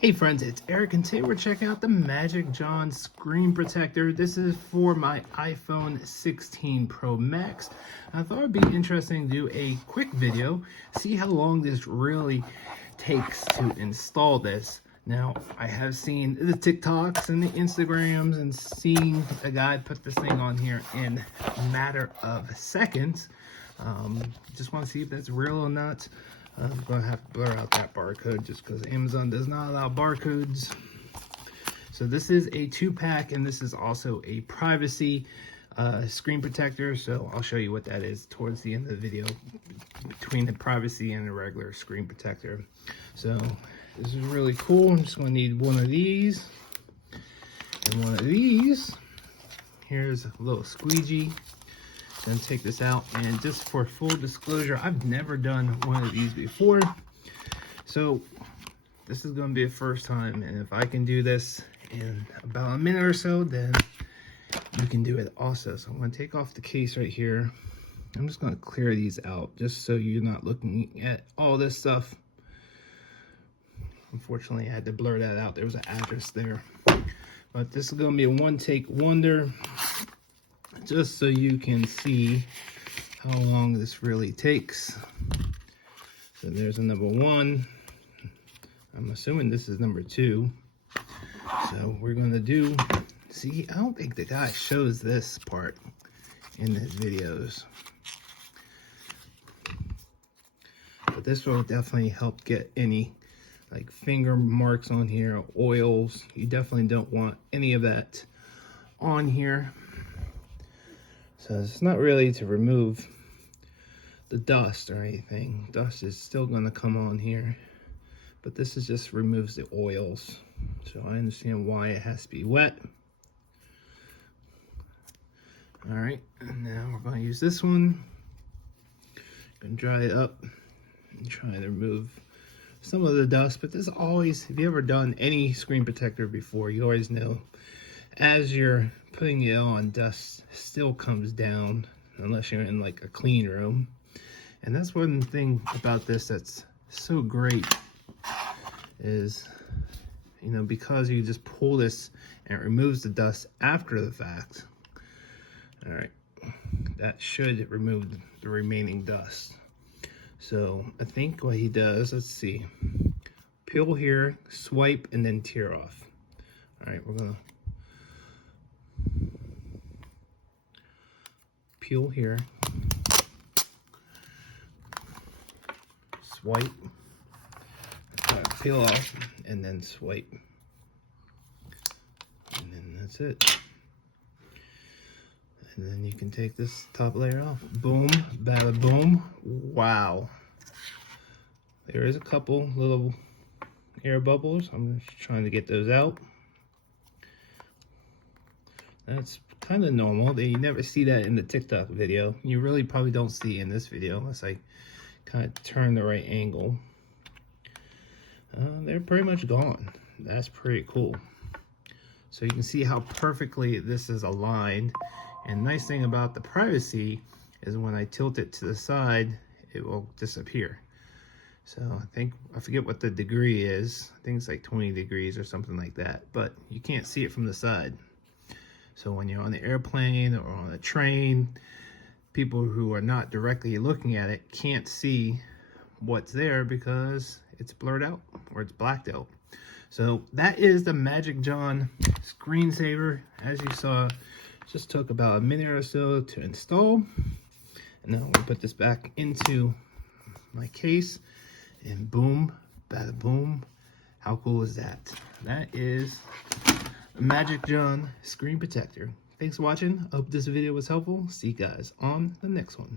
Hey friends, it's Eric and today we're checking out the Magic John screen protector. This is for my iPhone 16 Pro Max. I thought it'd be interesting to do a quick video, see how long this really takes to install this. Now, I have seen the TikToks and the Instagrams and seeing a guy put this thing on here in a matter of seconds. Just want to see if that's real or not. I'm going to have to blur out that barcode just because Amazon does not allow barcodes. So this is a 2-pack, and this is also a privacy screen protector. So I'll show you what that is towards the end of the video, between the privacy and the regular screen protector. So this is really cool. I'm just going to need one of these and one of these. Here's a little squeegee. Gonna take this out, and just for full disclosure, I've never done one of these before, so this is gonna be a first time, and if I can do this in about a minute or so, then you can do it also. So I'm gonna take off the case right here. I'm just gonna clear these out just so you're not looking at all this stuff. Unfortunately, I had to blur that out. There was an address there, but this is gonna be a one-take wonder, just so you can see how long this really takes. So there's a number 1. I'm assuming this is number 2. So we're going to see, I don't think the guy shows this part in his videos. But this will definitely help get any like finger marks on here, oils. You definitely don't want any of that on here. So it's not really to remove the dust or anything. Dust is still going to come on here, but this is just removes the oils. So I understand why it has to be wet. All right, and now we're going to use this one. Going to dry it up and try to remove some of the dust. But this always, if you ever done any screen protector before, you always know as you're putting it on, dust still comes down unless you're in like a clean room. And that's one thing about this that's so great is, you know, because you just pull this and it removes the dust after the fact. All right, that should remove the remaining dust. So I think what he does, let's see, peel here, swipe, and then tear off. All right, we're gonna peel here, swipe, peel off, and then swipe, and then that's it. And then you can take this top layer off. Boom, bada boom. Wow. There is a couple little air bubbles. I'm just trying to get those out. That's kind of normal. You never see that in the TikTok video. You really probably don't see in this video unless I kind of turn the right angle. They're pretty much gone. That's pretty cool. So you can see how perfectly this is aligned. And nice thing about the privacy is when I tilt it to the side, it will disappear. So I forget what the degree is. I think it's like 20 degrees or something like that, but you can't see it from the side. So when you're on the airplane or on a train, people who are not directly looking at it can't see what's there because it's blurred out or it's blacked out. So that is the Magic John screensaver. As you saw, it just took about a minute or so to install. And now we'll put this back into my case, and boom, bada boom. How cool is that? That is Magic John screen protector. Thanks for watching. I hope this video was helpful. See you guys on the next one.